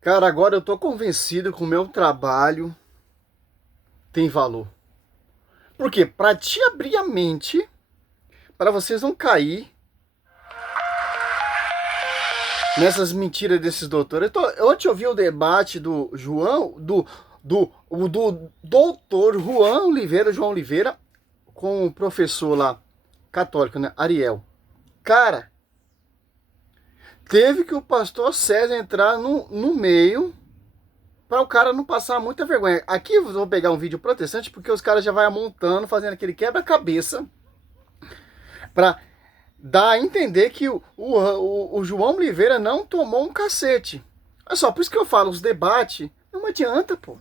Cara, agora eu tô convencido que o meu trabalho tem valor. Por quê? Pra te abrir a mente, para vocês não cair nessas mentiras desses doutores. Ontem eu vi o debate do João, do doutor João Oliveira, com o professor lá, católico, né? Ariel. Cara, teve que o pastor César entrar no meio para o cara não passar muita vergonha. Aqui eu vou pegar um vídeo protestante porque os caras já vão montando, fazendo aquele quebra-cabeça para dar a entender que o João Oliveira não tomou um cacete. É só por isso que eu falo, os debates não adianta, pô.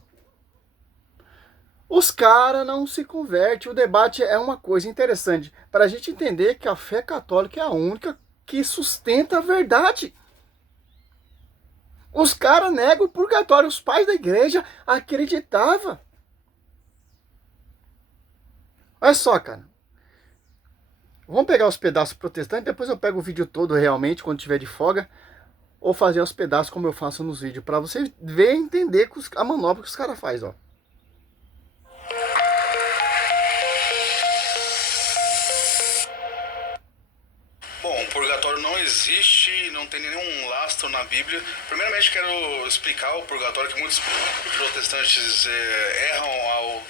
Os caras não se convertem. O debate é uma coisa interessante para a gente entender que a fé católica é a única que sustenta a verdade. Os caras negam o purgatório. Os pais da igreja acreditavam. Olha só, cara. Vamos pegar os pedaços protestantes, depois eu pego o vídeo todo realmente, quando tiver de folga, ou fazer os pedaços como eu faço nos vídeos, para você ver e entender a manobra que os caras fazem, ó. Bom, o purgatório não existe, não tem nenhum lastro na Bíblia. Primeiramente, quero explicar o purgatório, que muitos protestantes erram ao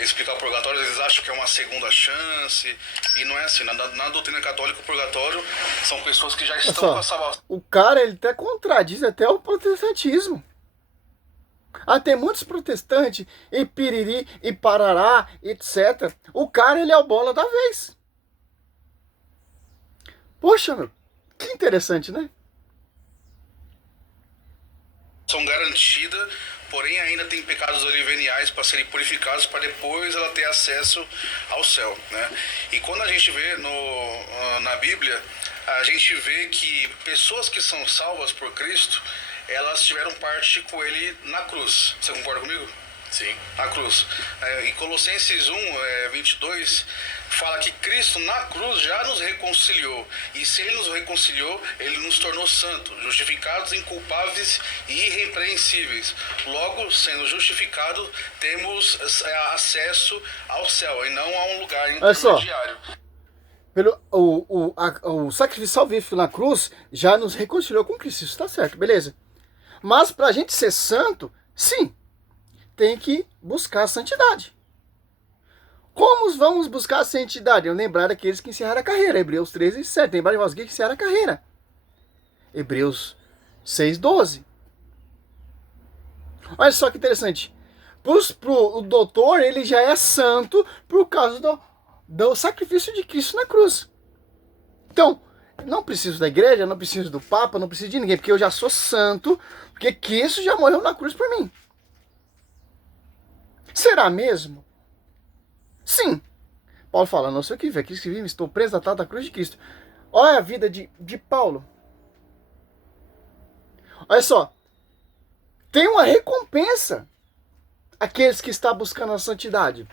explicar o purgatório. Eles acham que é uma segunda chance, e não é assim. Na doutrina católica, o purgatório são pessoas que já Olha estão com a só, salvação. o cara, ele até contradiz até o protestantismo. Ah, tem muitos protestantes, e piriri, e parará, etc. O cara, ele é o bola da vez. Poxa, meu, que interessante, né? São garantida, porém ainda tem pecados veniais para serem purificados para depois ela ter acesso ao céu, né? E quando a gente vê na Bíblia, a gente vê que pessoas que são salvas por Cristo, elas tiveram parte com ele na cruz. Você concorda comigo? Sim. Na cruz. E Colossenses 1:22 fala que Cristo na cruz já nos reconciliou. E se ele nos reconciliou, ele nos tornou santos, justificados, inculpáveis e irrepreensíveis. Logo, sendo justificados, temos acesso ao céu e não a um lugar intermediário. O sacrifício salvífico na cruz já nos reconciliou com Cristo. Isso está certo, beleza. Mas para a gente ser santo, sim, tem que buscar a santidade. Como vamos buscar a santidade? Eu lembrar daqueles que encerraram a carreira. Hebreus 13:7. Lembrar de vós que encerraram a carreira. Hebreus 6:12. Olha só que interessante. O doutor, ele já é santo por causa do sacrifício de Cristo na cruz. Então, não preciso da igreja, não preciso do Papa, não preciso de ninguém, porque eu já sou santo, porque Cristo já morreu na cruz por mim. Será mesmo? Sim. Paulo fala, não sei o que ver, Cristo vive, estou preso atado à cruz de Cristo. Olha a vida de Paulo. Olha só, tem uma recompensa aqueles que estão buscando a santidade.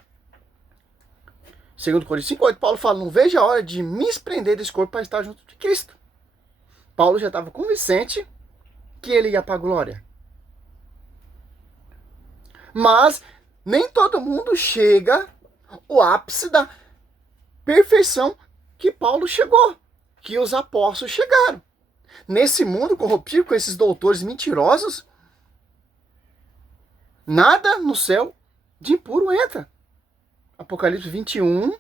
Segundo Coríntios 5:8, Paulo fala, não vejo a hora de me desprender desse corpo para estar junto de Cristo. Paulo já estava convincente que ele ia para a glória. Mas nem todo mundo chega ao ápice da perfeição que Paulo chegou, que os apóstolos chegaram. Nesse mundo corruptível, com esses doutores mentirosos, nada no céu de impuro entra. Apocalipse 21.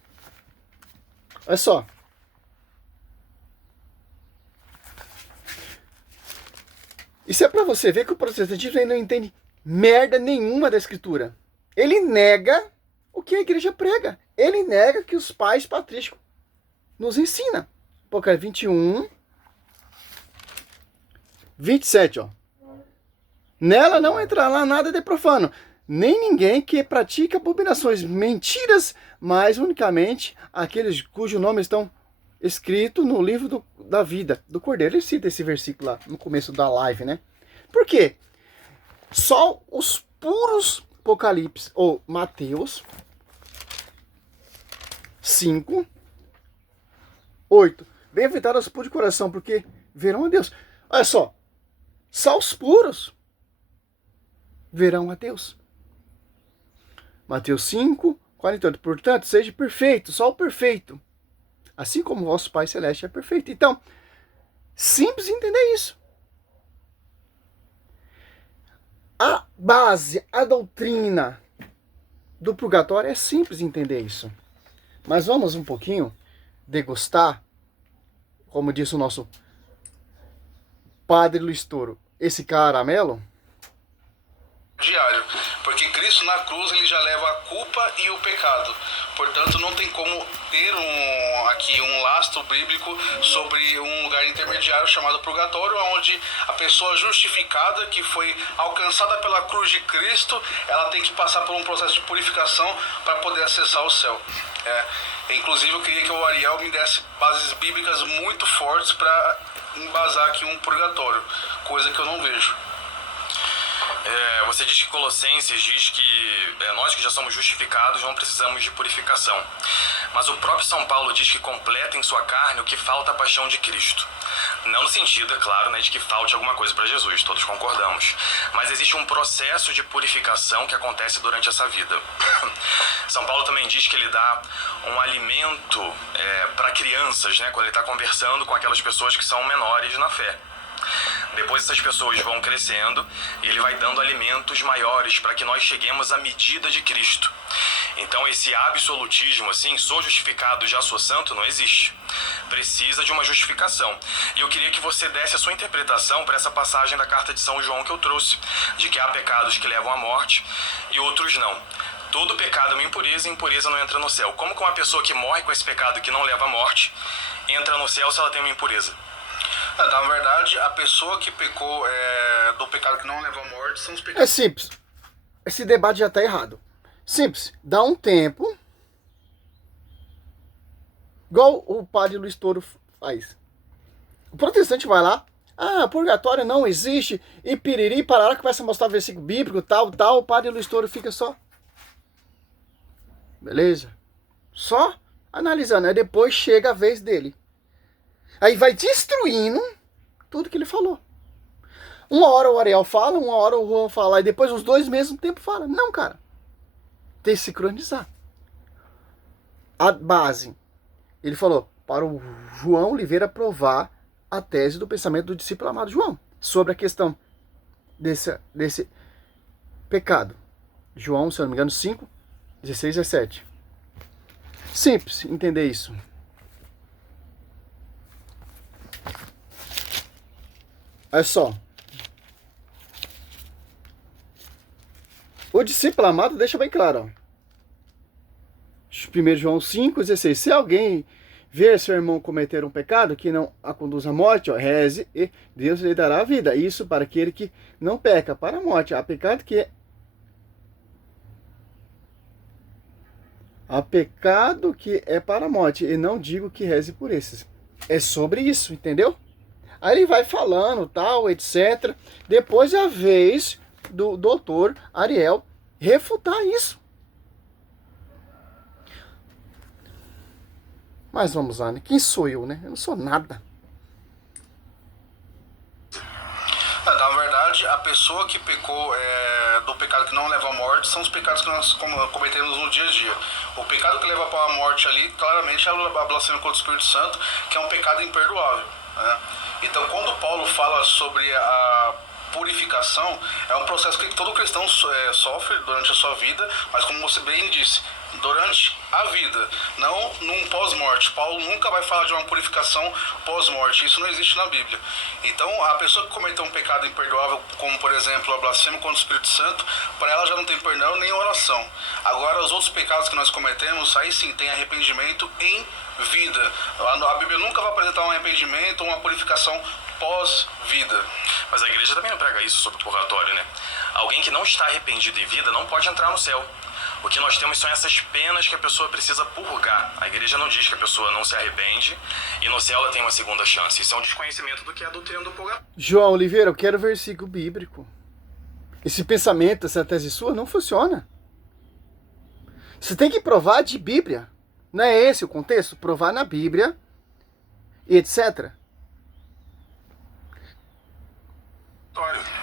Olha só. Isso é para você ver que o protestantismo ele não entende merda nenhuma da escritura. Ele nega o que a igreja prega. Ele nega que os pais patrísticos nos ensinam. Apocalipse 21, 27, ó. Nela não entrará nada de profano, nem ninguém que pratica abominações, mentiras, mas unicamente aqueles cujos nomes estão escritos no livro da vida do Cordeiro. Ele cita esse versículo lá no começo da live, né? Por quê? Só os puros Apocalipse, ou Mateus 5, 8. Bem-aventarados os puros de coração, porque verão a Deus. Olha só os puros. verão a Deus. Mateus 5, 48. Portanto, seja perfeito, só o perfeito. Assim como o vosso Pai Celeste é perfeito. Então, simples entender isso. A base, a doutrina do purgatório é simples entender isso. Mas vamos um pouquinho degustar, como disse o nosso Padre Luiz Toro, esse caramelo. Diário, porque Cristo na cruz ele já leva a culpa e o pecado. Portanto, não tem como ter aqui um lastro bíblico sobre um lugar intermediário chamado purgatório, onde a pessoa justificada que foi alcançada pela cruz de Cristo, ela tem que passar por um processo de purificação para poder acessar o céu. Inclusive, eu queria que o Ariel me desse bases bíblicas muito fortes para embasar aqui um purgatório, coisa que eu não vejo. Você diz que Colossenses diz que nós que já somos justificados não precisamos de purificação. Mas o próprio São Paulo diz que completa em sua carne o que falta a paixão de Cristo. Não no sentido, é claro, né, de que falte alguma coisa para Jesus, todos concordamos. Mas existe um processo de purificação que acontece durante essa vida. São Paulo também diz que ele dá um alimento para crianças, né, quando ele está conversando com aquelas pessoas que são menores na fé. Depois essas pessoas vão crescendo e ele vai dando alimentos maiores para que nós cheguemos à medida de Cristo. Então esse absolutismo, assim, sou justificado, já sou santo, não existe. Precisa de uma justificação. E eu queria que você desse a sua interpretação para essa passagem da carta de São João que eu trouxe, de que há pecados que levam à morte e outros não. Todo pecado é uma impureza e impureza não entra no céu. Como que uma pessoa que morre com esse pecado que não leva à morte entra no céu se ela tem uma impureza? Na verdade, a pessoa que pecou do pecado que não leva à morte são os pecados. É simples. Esse debate já está errado. Simples. Dá um tempo. Igual o Padre Luiz Toro faz. O protestante vai lá. Purgatório não existe. E piriri, parará, começa a mostrar versículo bíblico, tal. O Padre Luiz Toro fica só. Beleza? Só analisando. Aí depois chega a vez dele. Aí vai destruindo tudo que ele falou. Uma hora o Ariel fala, uma hora o Juan fala, e depois os dois mesmo tempo falam. Não, cara. Tem que sincronizar. A base. Ele falou para o João Oliveira provar a tese do pensamento do discípulo amado João sobre a questão desse pecado. João, se eu não me engano, 5, 16 e 17. Simples entender isso. Olha só. O discípulo amado deixa bem claro. Ó. 1 João 5,16. Se alguém ver seu irmão cometer um pecado que não a conduz à morte, ó, reze e Deus lhe dará a vida. Isso para aquele que não peca para a morte. Há pecado que é para a morte. E não digo que reze por esses. É sobre isso, entendeu? Aí ele vai falando, tal, etc. Depois é a vez do doutor Ariel refutar isso. Mas vamos lá, né? Quem sou eu, né? Eu não sou nada. Na verdade, a pessoa que pecou do pecado que não leva à morte são os pecados que nós cometemos no dia a dia. O pecado que leva para a morte ali, claramente, é a blasfêmia contra o Espírito Santo, que é um pecado imperdoável, né? Então, quando Paulo fala sobre a purificação, é um processo que todo cristão sofre durante a sua vida, mas como você bem disse, durante a vida, não num pós-morte. Paulo nunca vai falar de uma purificação pós-morte, isso não existe na Bíblia. Então, a pessoa que cometeu um pecado imperdoável, como por exemplo a blasfêmia contra o Espírito Santo, para ela já não tem perdão nem oração. Agora, os outros pecados que nós cometemos, aí sim tem arrependimento em vida. A Bíblia nunca vai apresentar um arrependimento ou uma purificação pós-vida. Mas a igreja também não prega isso sobre o purgatório, né? Alguém que não está arrependido em vida não pode entrar no céu. O que nós temos são essas penas que a pessoa precisa purgar. A igreja não diz que a pessoa não se arrepende e no céu ela tem uma segunda chance. Isso é um desconhecimento do que é a doutrina do purgatório. João Oliveira, eu quero versículo bíblico. Esse pensamento, essa tese sua não funciona. Você tem que provar de Bíblia. Não é esse o contexto? Provar na Bíblia e etc.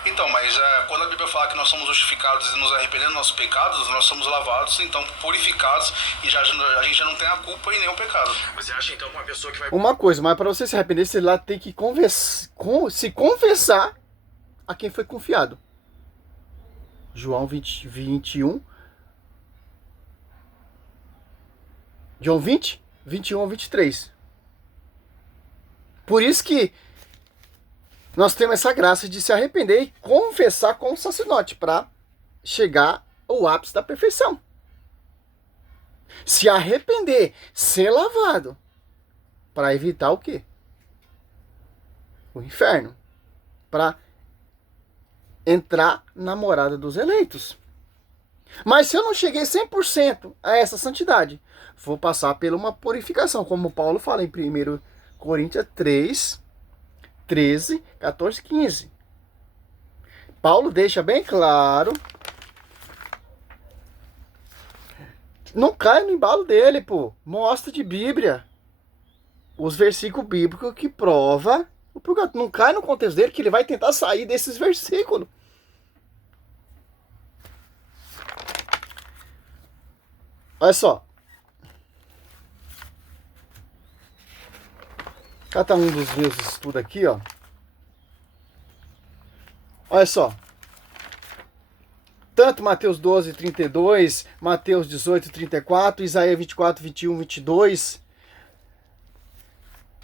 Então, mas quando a Bíblia fala que nós somos justificados e nos arrependendo dos nossos pecados, nós somos lavados, então purificados, e a gente já não tem a culpa e nem o pecado. Você acha então que uma pessoa que vai... Uma coisa, mas para você se arrepender, você lá tem que se confessar a quem foi confiado. João 21. João 20, 21 a 23. Por isso que nós temos essa graça de se arrepender e confessar com o sacerdote para chegar ao ápice da perfeição. Se arrepender, ser lavado, para evitar o quê? O inferno. Para entrar na morada dos eleitos. Mas se eu não cheguei 100% a essa santidade, vou passar por uma purificação, como Paulo fala em 1 Coríntios 3, 13, 14, 15. Paulo deixa bem claro. Não cai no embalo dele, pô. Mostra de Bíblia os versículos bíblicos que prova o purgatório. Não cai no contexto dele que ele vai tentar sair desses versículos. Olha só. Cada um dos meus estudos aqui, ó. Olha só. Tanto Mateus 12, 32, Mateus 18, 34, Isaías 24, 21, 22.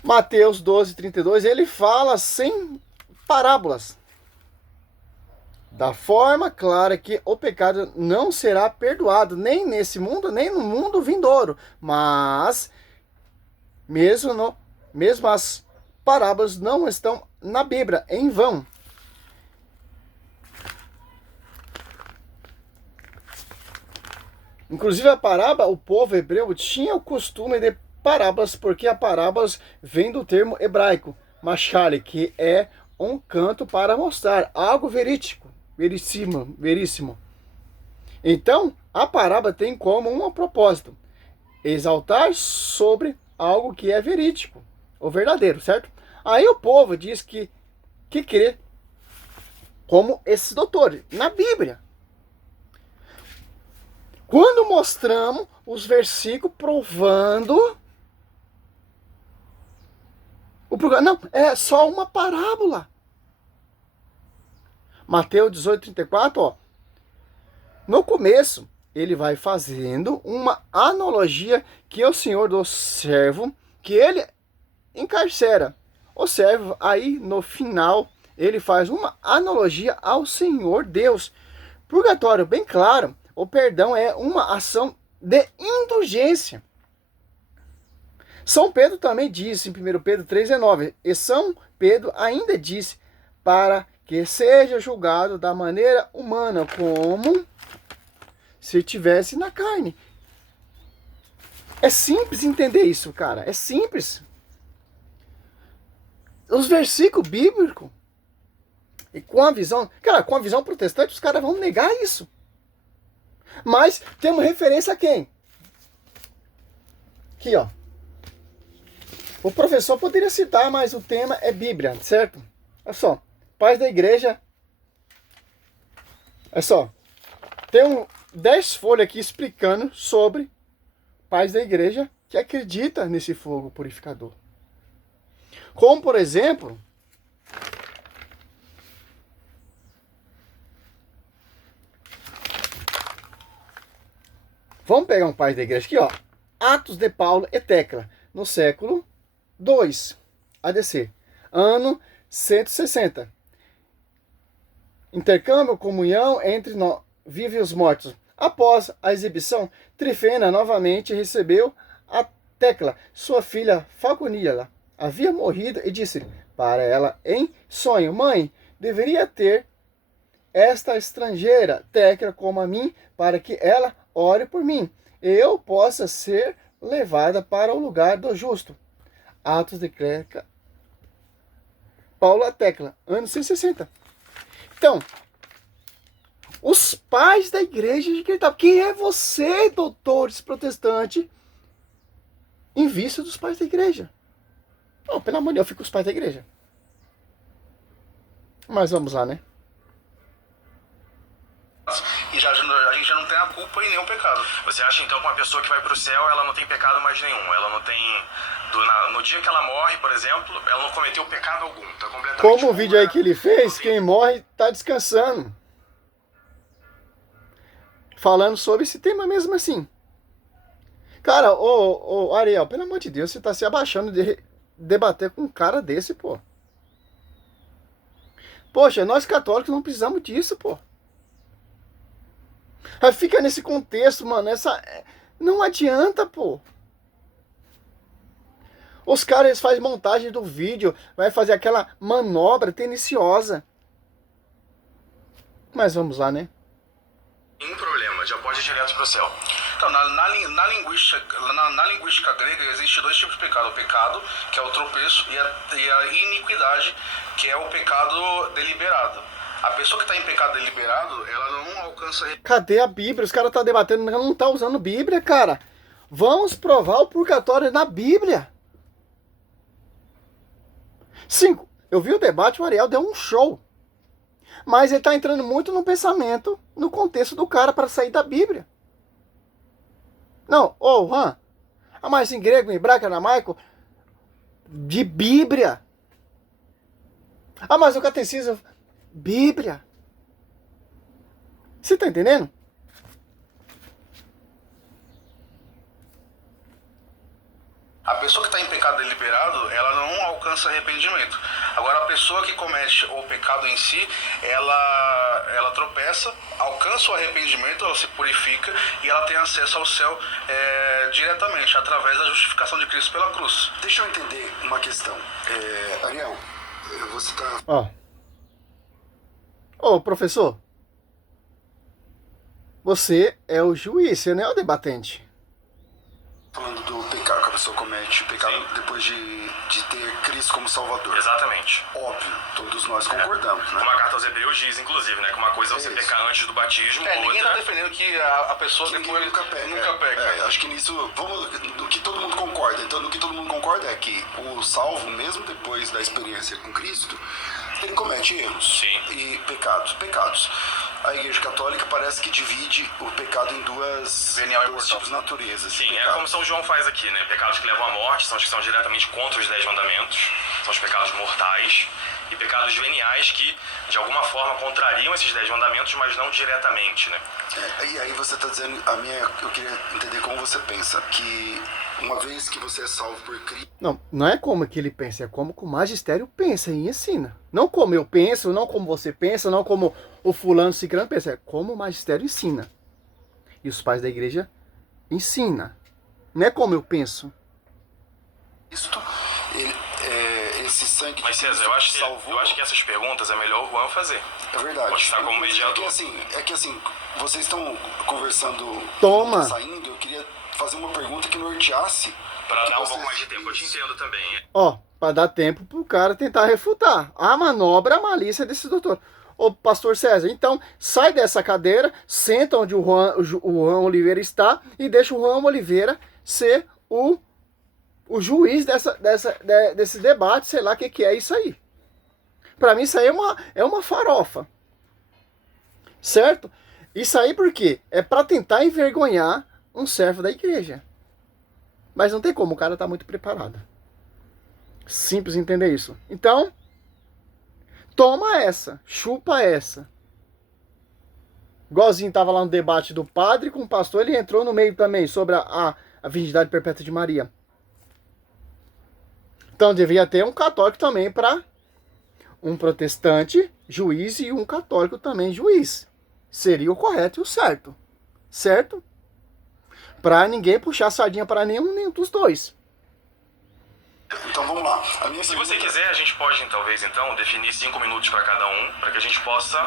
Mateus 12, 32, ele fala sem parábolas. Da forma clara que o pecado não será perdoado, nem nesse mundo, nem no mundo vindouro. Mas, mesmo as parábolas não estão na Bíblia, em vão. Inclusive a parábola, o povo hebreu tinha o costume de parábolas, porque a parábolas vem do termo hebraico, machale, que é um canto para mostrar algo verídico, veríssimo. Então, a parábola tem como um propósito, exaltar sobre algo que é verídico, ou verdadeiro, certo? Aí o povo diz que crê como esses doutores, na Bíblia. Quando mostramos os versículos provando o purgatório, não, é só uma parábola. Mateus 18, 34, ó. No começo, ele vai fazendo uma analogia que é o senhor do servo, que ele encarcera. O servo, aí no final, ele faz uma analogia ao Senhor Deus. Purgatório, bem claro, o perdão é uma ação de indulgência. São Pedro também disse em 1 Pedro 3,19, e São Pedro ainda disse, para que seja julgado da maneira humana, como se estivesse na carne. É simples entender isso, cara. É simples. Os versículos bíblicos, e com a visão protestante, os caras vão negar isso. Mas temos referência a quem? Aqui, ó. O professor poderia citar, mas o tema é Bíblia, certo? Olha só. Pais da igreja. Olha só. Tem 10 folhas aqui explicando sobre pais da igreja que acreditam nesse fogo purificador. Como, por exemplo, vamos pegar um pai da igreja aqui, ó. Atos de Paulo e Tecla, no século 2 ADC, ano 160. Intercâmbio, comunhão entre vivos e os mortos. Após a exibição, Trifena novamente recebeu a Tecla, sua filha Falconíala. Havia morrido e disse para ela em sonho: mãe, deveria ter esta estrangeira Tecla como a mim, para que ela ore por mim, e eu possa ser levada para o lugar do justo. Atos de Tecla, Paulo a Tecla, ano 160. Então, os pais da igreja acreditavam. Quem é você, doutores protestantes, em vista dos pais da igreja? Oh, pelo amor de Deus, eu fico com os pais da igreja. Mas vamos lá, né? e a gente já não tem a culpa em nenhum pecado. Você acha então que uma pessoa que vai pro céu, ela não tem pecado mais nenhum? Ela não tem... no dia que ela morre, por exemplo, ela não cometeu pecado algum. Tá completamente Como o vídeo aí que ele fez, quem morre tá descansando. Falando sobre esse tema mesmo assim. Cara, ô Ariel, pelo amor de Deus, você tá se abaixando de debater com um cara desse, pô. Poxa, nós católicos não precisamos disso, pô. Aí fica nesse contexto, mano, não adianta, pô. Os caras eles fazem montagem do vídeo, vai fazer aquela manobra teniciosa. Mas vamos lá, né? Nenhum problema, já pode ir direto pro céu. Então, na linguística grega existe dois tipos de pecado. O pecado, que é o tropeço, e a iniquidade, que é o pecado deliberado. A pessoa que está em pecado deliberado, ela não alcança... Cadê a Bíblia? Os caras estão debatendo, não tá usando Bíblia, cara. Vamos provar o purgatório na Bíblia. 5. Eu vi o debate, o Ariel deu um show. Mas ele está entrando muito no pensamento, no contexto do cara para sair da Bíblia. Não, Juan, mas em grego, em hebraico, aramaico, de Bíblia. Mas o catecismo, Bíblia. Você tá entendendo? A pessoa que está em pecado deliberado, ela não alcança arrependimento. Agora, a pessoa que comete o pecado em si, ela tropeça, alcança o arrependimento, ela se purifica e ela tem acesso ao céu diretamente, através da justificação de Cristo pela cruz. Deixa eu entender uma questão. Ariel, você está... Ô, professor, você é o juiz, você não é o debatente. falando do pecado, que a pessoa comete o pecado depois de ter Cristo como Salvador. Exatamente. Óbvio, todos nós concordamos, né? Como a carta aos Hebreus diz, inclusive, né? Que uma coisa é você pecar antes do batismo, Ninguém outra... tá defendendo que a pessoa Que depois nunca pega. Acho que nisso, do que todo mundo concorda. Então, do que todo mundo concorda é que o salvo, mesmo depois da experiência com Cristo, ele comete erros. Sim. E pecados. A Igreja Católica parece que divide o pecado em duas tipos de naturezas. Sim, é como São João faz aqui, né? Pecados que levam à morte são os que são diretamente contra os 10 mandamentos, são os pecados mortais, e pecados veniais que, de alguma forma, contrariam esses 10 mandamentos, mas não diretamente, né? E aí você está dizendo, eu queria entender como você pensa, que uma vez que você é salvo por Cristo... Não é como que ele pensa, é como que o magistério pensa e ensina. Não como eu penso, não como você pensa, não como o fulano ciclano pensa, é como o magistério ensina. E os pais da igreja ensinam. Não é como eu penso. Cristo, esse sangue Mas, de César, Cristo eu acho que essas perguntas é melhor o Juan fazer. É verdade. Pode estar como mediador. É que assim, vocês estão conversando, Toma. saindo, eu queria fazer uma pergunta que norteasse. Para dar um pouco mais de tempo, eu te entendo também. Para dar tempo pro cara tentar refutar a manobra, a malícia desse doutor. Ô, pastor César, então sai dessa cadeira, senta onde o Juan Oliveira está e deixa o Juan Oliveira ser o juiz desse debate, sei lá o que é isso aí. Para mim isso aí é uma farofa. Certo? Isso aí por quê? É para tentar envergonhar um servo da igreja. Mas não tem como, o cara tá muito preparado. Simples entender isso. Então, toma essa, chupa essa. Igualzinho tava lá no debate do padre com o pastor, ele entrou no meio também sobre a virgindade perpétua de Maria. Então devia ter um católico também para um protestante juiz e um católico também juiz. Seria o correto e o certo. Certo? Para ninguém puxar a sardinha para nenhum dos dois. Então vamos lá. Se você quiser, a gente pode talvez então definir 5 minutos para cada um, para que a gente possa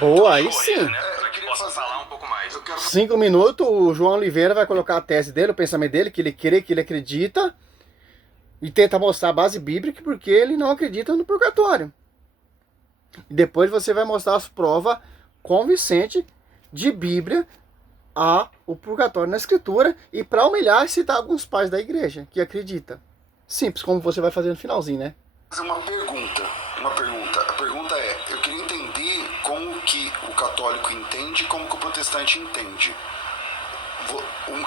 Boa, aí discorrer, sim. né? Para que possa falar um pouco mais. 5 minutos, o João Oliveira vai colocar a tese dele, o pensamento dele, que ele crê, que ele acredita, e tenta mostrar a base bíblica, porque ele não acredita no purgatório. E depois você vai mostrar as provas convincentes de Bíblia o purgatório na escritura, e para humilhar citar alguns pais da igreja que acreditam. Simples, como você vai fazer no finalzinho, né? Fazer uma pergunta. A pergunta é, eu queria entender como que o católico entende e como que o protestante entende.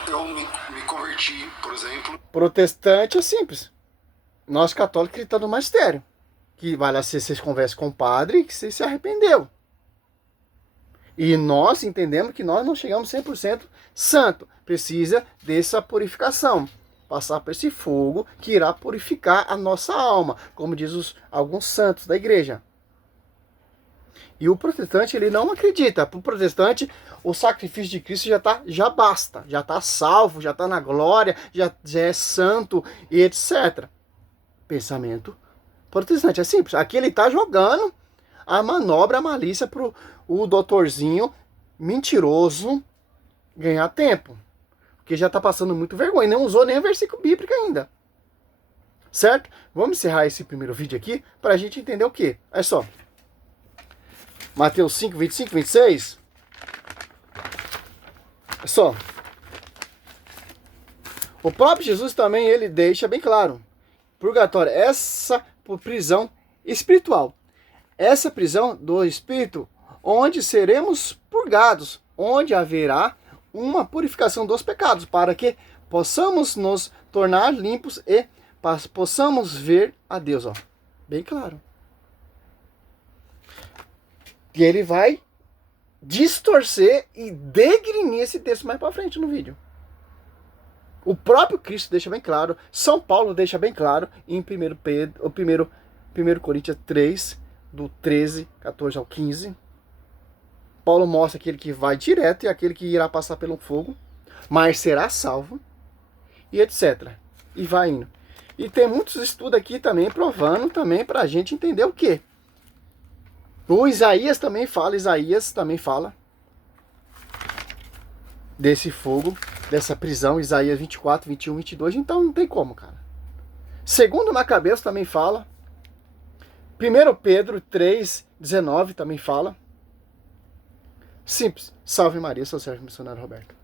Eu me converti, por exemplo... Protestante é simples. Nós católicos acreditamos no magistério. Que vai lá, vocês conversam com o padre que você se arrependeu. E nós entendemos que nós não chegamos 100% santo. Precisa dessa purificação. Passar por esse fogo que irá purificar a nossa alma. Como diz alguns santos da igreja. E o protestante, ele não acredita. Para o protestante, o sacrifício de Cristo já basta. Já está salvo, já está na glória, já é santo e etc. Pensamento protestante. É simples. Aqui ele está jogando a manobra, a malícia para o doutorzinho mentiroso ganhar tempo. Porque já está passando muito vergonha. Não usou nem o versículo bíblico ainda. Certo? Vamos encerrar esse primeiro vídeo aqui para a gente entender o quê? É só. Mateus 5, 25, 26. É só. O próprio Jesus também, ele deixa bem claro. Purgatório, essa prisão espiritual. Essa prisão do espírito, onde seremos purgados. Onde haverá uma purificação dos pecados. Para que possamos nos tornar limpos e possamos ver a Deus. Ó. Bem claro. E ele vai distorcer e degrinir esse texto mais para frente no vídeo. O próprio Cristo deixa bem claro, São Paulo deixa bem claro em 1 Coríntios 3, do 13, 14 ao 15. Paulo mostra aquele que vai direto e aquele que irá passar pelo fogo, mas será salvo, e etc. E vai indo. E tem muitos estudos aqui também provando também para a gente entender o quê? O Isaías também fala desse fogo, dessa prisão, Isaías 24, 21, 22, então não tem como, cara. Segundo Macabeus também fala, 1 Pedro 3, 19 também fala. Simples, salve Maria, sou Sérgio Missionário Roberto.